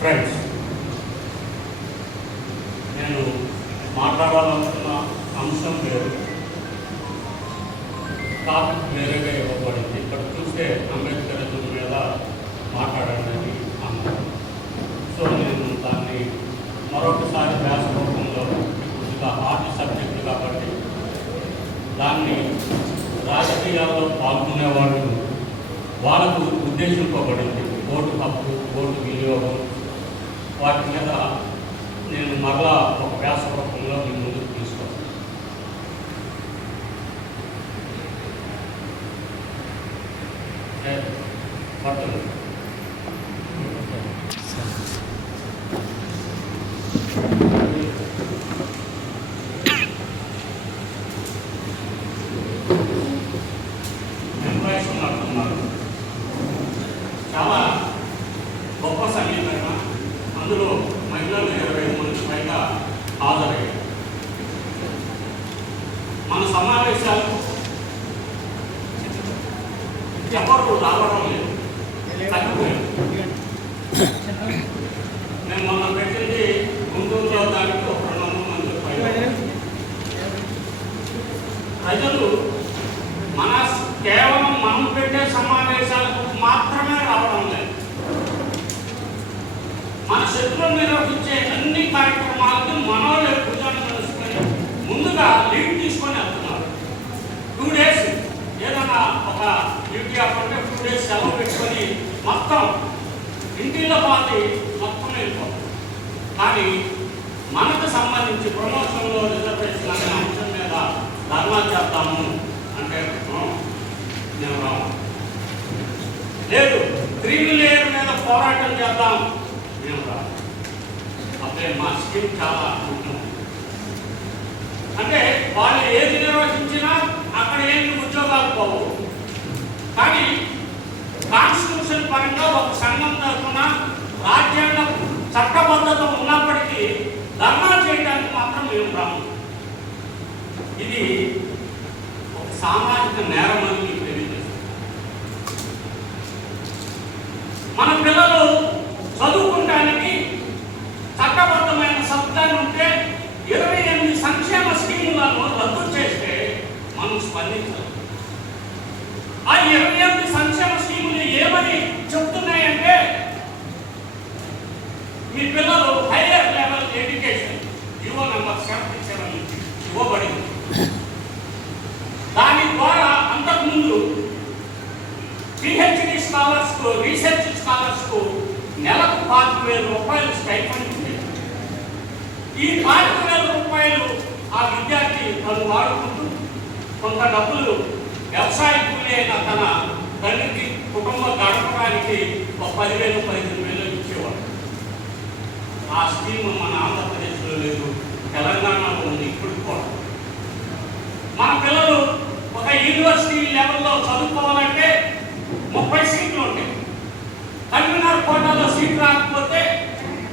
Friends, నేను మాట్లాడాలనుకున్న అంశం వేరు, టాపిక్ వేరేగా ఇవ్వబడింది. ఇక్కడ చూస్తే అంబేద్కరిజం మీద మాట్లాడాలని అన్నారు. సో నేను దాన్ని మరొకసారి వ్యాస రూపంలో కొద్దిగా హార్ట్ సబ్జెక్టు కాబట్టి దాన్ని రాజకీయాల్లో పాల్గొనేవాళ్ళు వాళ్ళకు ఉద్దేశింపబడింది. ఓటు హక్కు, ఓటు వినియోగం, వాటి మీద నేను మరలా ఒక వ్యాస రూపంలో మీ ముందుకు తీసుకొస్తాను. పట్టదు చాలా గొప్ప సంగీతం. అందులో మహిళలు 25 మంది పైగా హాజరయ్యారు. మన సమావేశాలు ఎవరు రావడం లేదు, తగ్గిపోయారు. నేను మొన్న పెట్టింది గుంటూరులో దానికి 200 మంది పైగా. ప్రజలు కేవలం మనం పెట్టే సమావేశాలకు మాత్రమే రావడం లేదు, మన శత్రువులు నిర్వహించే అన్ని కార్యక్రమాలకు మనోళ్ళు భుజాన్ని తెలుసుకొని ముందుగా లీడ్ తీసుకొని వెళ్తున్నారు. 2 days ఏదైనా ఒక డ్యూటీ అప్పుంటే 2 days సెలవు పెట్టుకొని మొత్తం ఇంటిలో పాతి మొత్తం వెళ్ళిపోతాం. కానీ మనకు సంబంధించి ప్రమోషన్లో రిజర్వేషన్ అనే అంశం మీద ధర్నా చేస్తాము అంటే నేను రాను. లేదు, క్రిమిలేయర్ మీద పోరాటం చేద్దాం, నేను రాను. అప్పుడే మా స్కీమ్ చాలా ముఖ్యం. అంటే వాళ్ళు ఏది నిర్వహించినా అక్కడ ఏంటి ఉద్యోగాలు పోవు. కానీ కాన్స్టిట్యూషన్ పరంగా ఒక సంఘం తరఫున రాజ్యాంగ చట్టబద్ధత ఉన్నప్పటికీ ధర్నా చేయడానికి మాత్రం మేము రాము. ఇది ఒక సామాజిక నేరం అని మీకు తెలియజేస్తాం. మన పిల్లలు చదువుకోవడానికి చట్టబద్ధమైన సబ్జెక్ట్ ఉంటే 28 సంక్షేమ స్కీములను రద్దు చేస్తే మనం స్పందించాలి. ఆ 28 సంక్షేమ స్కీములు ఏమని చెప్తున్నాయంటే మీ పిల్లలు హైయర్ లెవెల్ ఎడ్యుకేషన్ యువ నెంబర్ 77 నుంచి ఇవ్వబడింది. దాని ద్వారా అంతకుముందు పిహెచ్డి స్కాలర్స్కు, రీసెర్చ్ స్కాలర్స్కు నెలకు 40,000 రూపాయలు స్టైఫండ్ ఉండేది. ఈ 40,000 రూపాయలు ఆ విద్యార్థి తను వాడుకుంటూ కొంత డబ్బులు వ్యవసాయ కూలి అయిన తన తండ్రికి కుటుంబం గడపడానికి ఒక 10,000, 15,000 ఇచ్చేవాడు. ఆ స్కీమ్ మన ఆంధ్రప్రదేశ్లో లేదు, తెలంగాణలో ఉంది. ఇప్పుడు కూడా మన పిల్లలు ఒక యూనివర్సిటీ లెవెల్లో చదువుకోవాలంటే 30 సీట్లు ఉంటాయి. కన్వీనర్ కోటాలో సీట్లు రాకపోతే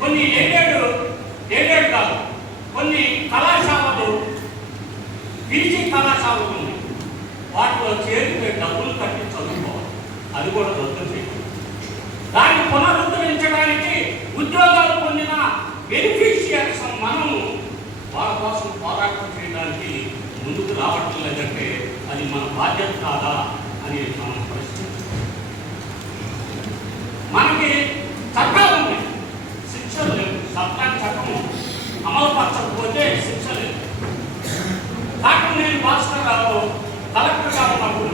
కొన్ని ఎయిడెడ్ కాదు, కొన్ని కళాశాలలు పీజీ కళాశాలలు ఉన్నాయి. వాటిలో చేరితే డబ్బులు కట్టి చదువుకోవాలి. అది కూడా రద్దు చేయాలి. దాన్ని పునరుద్ధరించడానికి ఉద్యోగాలు పొందిన బెనిఫిషియర్స్ మనము వాళ్ళ కోసం పోరాటం చేయడానికి ముందుకు రావటం లేదంటే అది మన బాధ్యత కాదా అని మనం ప్రశ్నించాలి. మనకి చట్టాలు ఉన్నాయి, శిక్షలు లేవు. సర్కారు చట్టం అమలు పరచకపోతే శిక్ష లేదు. కాకినేని భాస్కర్ రావు కలెక్టర్గా ఉన్నప్పుడు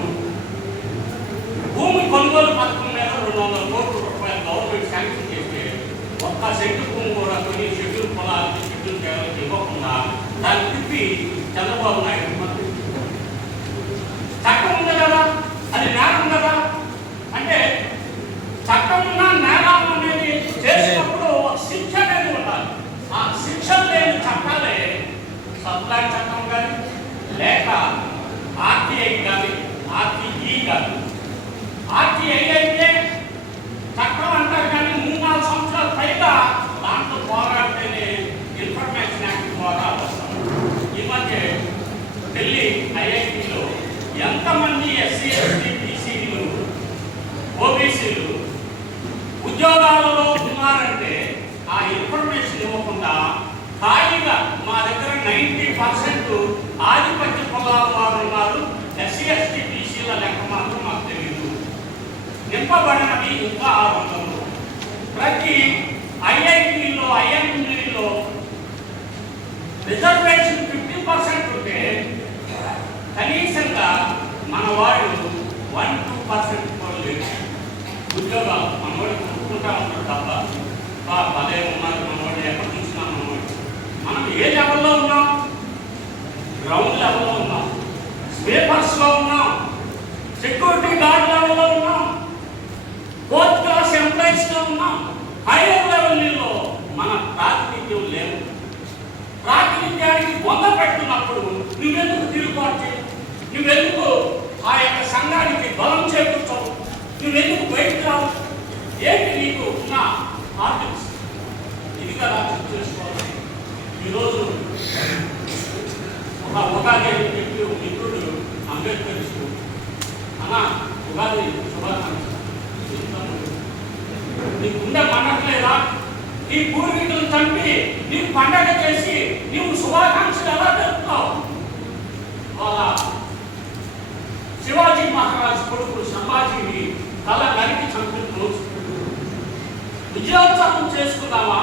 భూమి కొనుగోలు పథకం మీద 200 కోట్ల రూపాయలు గవర్నమెంట్ శాంక్షన్ చేస్తే ఒక్క సెంటు భూమి కూడా కొన్ని షెడ్యూల్ పొలాలకి, షెడ్యూల్ చేయాలని ఇవ్వకుండా దాన్ని తిప్పి చంద్రబాబు నాయుడు చట్టం ఉంది కదా, అది నేరం కదా. అంటే చట్టం ఉన్న నేరం అనేది చేసినప్పుడు శిక్ష అనేది ఉండాలి. ఆ శిక్ష లేని చట్టాలే సప్లాన్ చట్టం కానీ లేక ఆర్టీఐ కానీ ఆర్టీఈ కానీ. ఆర్టీఐ అయితే చట్టం అంటారు కానీ 3-4 సంవత్సరాల పైగా దాంట్లో పోరాడితేనే ఇన్ఫర్మేషన్ యాక్ట్ ద్వారా వస్తాం. ఈ మధ్య ఢిల్లీ ఐఐటిలో ఎంతమంది ఎస్సీ, ఎస్టీ, బీసీలు ఇంకా 600. ప్రతి ఐఐటీలో ఐఎంఈలో రిజర్వేషన్ 50% ఉంటే కనీసంగా మన వాళ్ళు 1-2% కూడా లేదు. ఉద్యోగాలు మనవాడు కొనుక్కుంటా ఉంటారు తప్ప పదే ఉన్నారు మనవాడు ఎక్కడ చూసినా మనవాడు. మనం ఏ లెవెల్లో ఉన్నాం? గ్రౌండ్ లెవెల్లో ఉన్నాం, స్వీపర్స్లో ఉన్నాం, సెక్యూరిటీ గార్డ్ లెవెల్లో ఉన్నాం, 4th క్లాస్ ఎంప్లాయీస్లో ఉన్నాం. హైయర్ లెవెల్లో మన ప్రాతినిధ్యం లేవు. ప్రాతినిధ్యానికి బొంద పెట్టుకున్నప్పుడు నువ్వెందుకు తిరుగుబాటు? నువ్వెందుకు ఆ యొక్క సంఘానికి బలం చేకూర్చవు? నువ్వెందుకు బయటకు రావు? ఏంటి నీకు ఉన్న ఆర్టిక్స్? ఇది కదా చెక్ చేసుకోవాలి. ఈరోజు ఒక ఉగాది అని చెప్పి మిత్రుడు అంబేద్కర్ అన్న ఉగాది శుభాకాంక్షలు నీకుండే మనట్లేదా? నీ పూర్వీకులను చంపి నీవు పండగ చేసి నీవు శుభాకాంక్షలు ఎలా జరుపుతావు? వాళ్ళ శివాజీ మహారాజ్ కొడుకు సంభాజీని తల నరికి చంపిన రోజు విజయోత్సవం చేసుకుందామా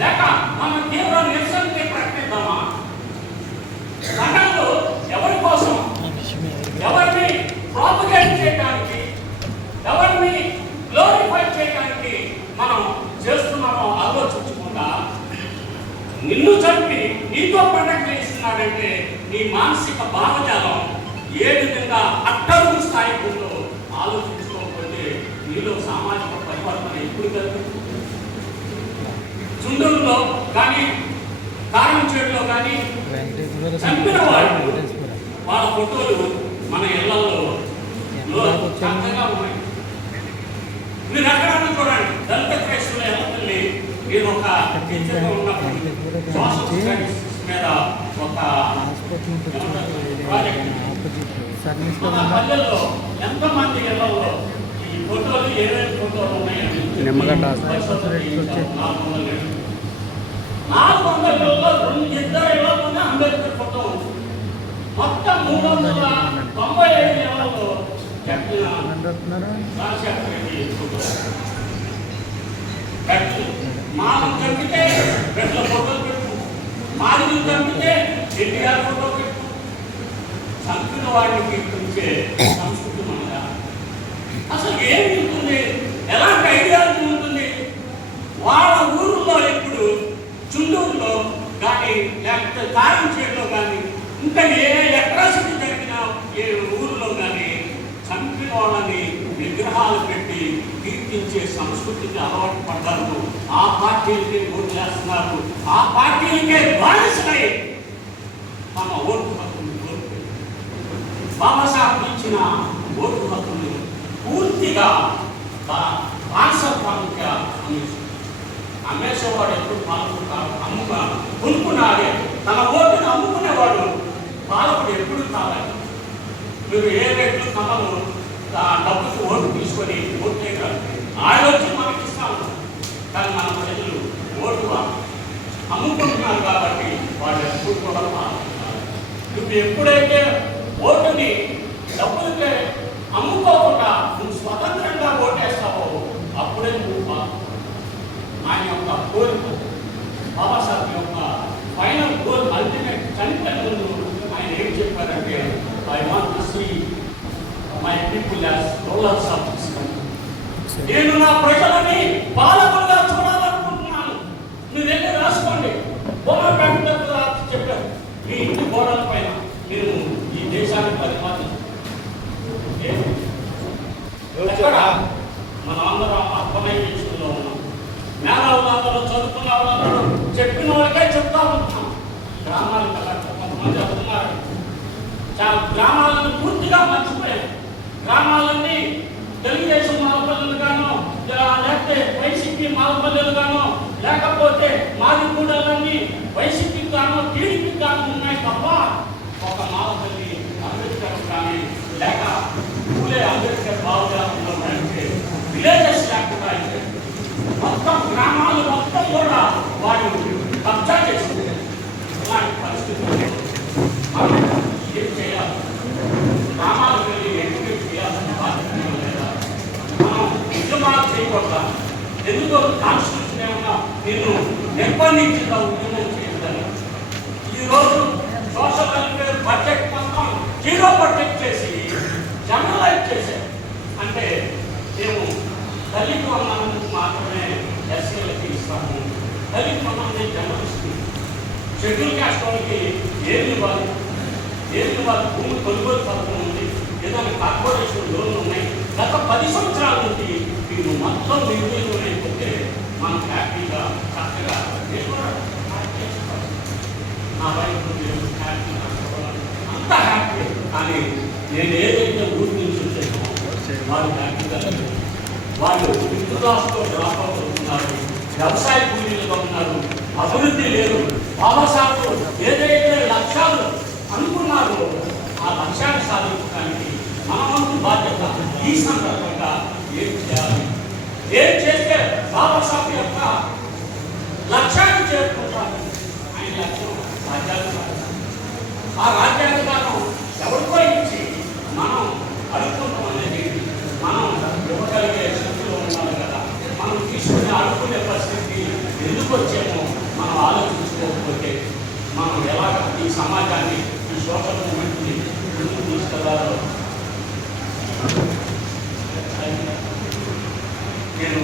లేక మన తీవ్ర నిరసనని ప్రకటిద్దామా? సంఘంలో ఎవరి కోసం, ఎవరిని ప్రాపగేట్ చేయడానికి, ఎవరిని గ్లోరిఫై చేయడానికి మనం చేస్తున్నామో ఆలోచించకుండా నిన్ను చంపి నీతో పండగ చేస్తున్నాడంటే నీ మానసిక భావజాలం ఏ విధంగా అట్టడుగు స్థాయికి ఉందో ఆలోచించుకోకపోతే నీలో సామాజిక పరివర్తన ఎప్పుడు కలుగుతుంది? చుండూరులో కానీ కారంచేడులో కానీ చంపిన వాళ్ళు వాళ్ళ ఫోటోలు మన ఇళ్లలో చక్కగా ఉన్నాయి. మీరు ఎక్కడన్నా చూడండి, దళిత క్రైస్తవులు ఏమవుతుంది? నేను ఒక టీచర్గా ఉన్నప్పుడు సోషల్ స్టడీస్ మీద ఒక ప్రాజెక్ట్ మన పల్లెల్లో ఎంతమంది ఇళ్లలో ఈ ఫోటోలు ఏమేమి ఫోటోలు ఉన్నాయని 400 2 ఇళ్లలో అంబేద్కర్ ఫోటో ఉంది. మొత్తం 395 ఇళ్లలో రాజశేఖర రెడ్డి ఫోటో. మామూలు చంపితే పెద్ద ఫోటోలు పెట్టు, మాదిరి చంపితే ఎన్టీఆర్ ఫోటో పెట్టు. చంపిన వాడిని కీర్తించే సంస్కృతి మనగా అసలు ఏమి ఉంటుంది? ఎలాంటి ఐడియాలజీ ఉంటుంది? వాళ్ళ ఊరిలో ఇప్పుడు చుండూరులో కానీ లేకపోతే కారంచేడులో కానీ ఇంకా ఏ అట్రాసిటీ జరిగిన ఏ ఊరిలో కానీ చంపిన వాళ్ళని విగ్రహాలు పెట్టి కీర్తించే సంస్కృతికి అలవాటు పడ్డారు. ఆ పార్టీలకే ఓటు వేస్తున్నారు. ఆ పార్టీలకే బానిసలై తమ ఓటు హక్కుని కోల్పోయి బాబాసాహెబ్ ఇచ్చిన ఓటు హక్కుని పూర్తిగా బానిసత్వానికి అమ్మేసేవాడు ఎప్పుడు పాల్గొంటాడు? కొనుక్కున్నాడే తన ఓటుని అమ్ముకునేవాడు పాలకుడు ఎప్పుడు కావాలి. మీరు ఏ రేట్లు తమను డబ్బుకి ఓటు తీసుకొని ఓటు చేయగలరు. ఆయన వచ్చి మనకి ఇస్తాము, కానీ మన ప్రజలు ఓటు అమ్ముకుంటున్నారు కాబట్టి వాళ్ళు ఎప్పుడు కూడా పాల్గొంటారు. నువ్వు ఎప్పుడైతే ఓటుని డబ్బులకే అమ్ముకోకుండా నువ్వు స్వతంత్రంగా ఓటేస్తావో అప్పుడే నువ్వు ఆయన యొక్క కోరిక బాబాసాహెబ్ యొక్క ఫైనల్ గోల్ అల్టిమేట్ చనిపోయిన ముందు ఆయన ఏం చెప్పారంటే I want to see my people as rulers of this country. నేను నా ప్రజలని పాలకులుగా చూడాలనుకుంటున్నాను. మీరు వెళ్ళి రాసుకోండి. బోనర్ బ్యాంకులకు చెప్పారు మీ ఇంటి గోడల పైన మీరు ఈ దేశానికి పరిపాలన ఎక్కడ మన అందరం అర్బనైజేషన్లో ఉన్నాం. మేధావులందరూ చదువుకున్న వాళ్ళందరూ చెప్పిన వాళ్ళకే చెప్తా ఉంటున్నాం. గ్రామాలకు కొంతమంది అవుతున్నారు. చాలా గ్రామాలను పూర్తిగా మర్చిపోయారు. గ్రామాలన్నీ తెలుగుదేశం మాలపల్లెలు గానో లేకపోతే వైసీపీ మాలపల్లెలు గానో లేకపోతే మాదిగూడలన్నీ వైసీపీ గానో టీడీపీ గానో ఉన్నాయి తప్ప ఒక మాలపల్లి అంబేద్కర్ కానీ లేక పూలే అంబేద్కర్ బావుగా ఉన్నప్పుడంటే విలేజెస్ లేకుండా అయితే మొత్తం గ్రామాలు మొత్తం కూడా వారు కబ్జా చేసింది. ఇలాంటి పరిస్థితుల్లో మనం ఏం చేయాలి? గ్రామాలకు వెళ్ళి ఎడ్యుకేట్ చేయాలని బాధ్యత లేదా? మనం నిజమా ఎందుకో కాన్స్టిట్యూషన్ ఏమన్నా నిన్ను నిర్బంధించిన ఉద్యమం చేయాలని ఈరోజు సోషల్ వెల్ఫేర్ బడ్జెట్ మొత్తం జీరో బడ్జెట్ చేసి జనరలైజ్ చేశారు. అంటే మేము దళిత వందనానికి మాత్రమే ఎస్సీలకి ఇస్తాము, దళిత వందనాన్ని జర్నలిస్ట్కి షెడ్యూల్ క్యాస్ట్ వాళ్ళకి ఏమి ఇవ్వాలి, భూమి కొనుగోలు పథకం ఉంది, ఏదైనా కార్పొరేషన్ లోన్లు ఉన్నాయి. గత 10 సంవత్సరాల నుంచి మీరు మొత్తం నిర్ణయం అయిపోతే మనం హ్యాపీగా చక్కగా నా వైపు హ్యాపీగా అంత హ్యాపీ. కానీ నేను ఏదైతే ఊరి నుంచి వచ్చానో వాళ్ళు హ్యాపీగా వాళ్ళు ఫిఫ్త్ క్లాస్తో డ్రాప్ అవుట్ అవుతున్నారు, వ్యవసాయ కూలీలుగా ఉన్నారు, అభివృద్ధి లేదు. బాబాసాహెబ్ ఏదైతే లక్ష్యాలు అనుకున్నారో ఆ లక్ష్యాన్ని సాధించడానికి మన వంతు బాధ్యత ఈ సందర్భంగా ఏం చేయాలి, ఏం చేస్తే బాబాసాహెబ్ యొక్క లక్ష్యాన్ని చేరుకుంటారు. ఆయన లక్ష్యం రాజ్యాంగం. ఆ రాజ్యాంగాన్ని ఎవరికో ఇచ్చి మనం అడుక్కుంటాం అనేది మనం ఇవ్వగలిగే స్థితిలో ఉండాలి కదా. మనం తీసుకుని అడుక్కునే పరిస్థితి ఎందుకు వచ్చేమో మనం ఆలోచించుకోకపోతే మనం ఎలాగ ఈ సమాజాన్ని ఈ సోషల్ మూమెంట్ని ముందుకు తీసుకెళ్లాలో నేను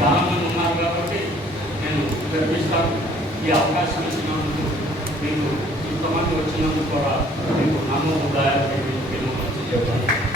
చాలా మంది ఉన్నారు కాబట్టి నేను గర్విస్తాను. ఈ అవకాశం ఇచ్చినందుకు మీకు ఇంతమంది వచ్చినందుకు కూడా మీకు నమ్మకం దయాన్ని నేను చెప్తాను.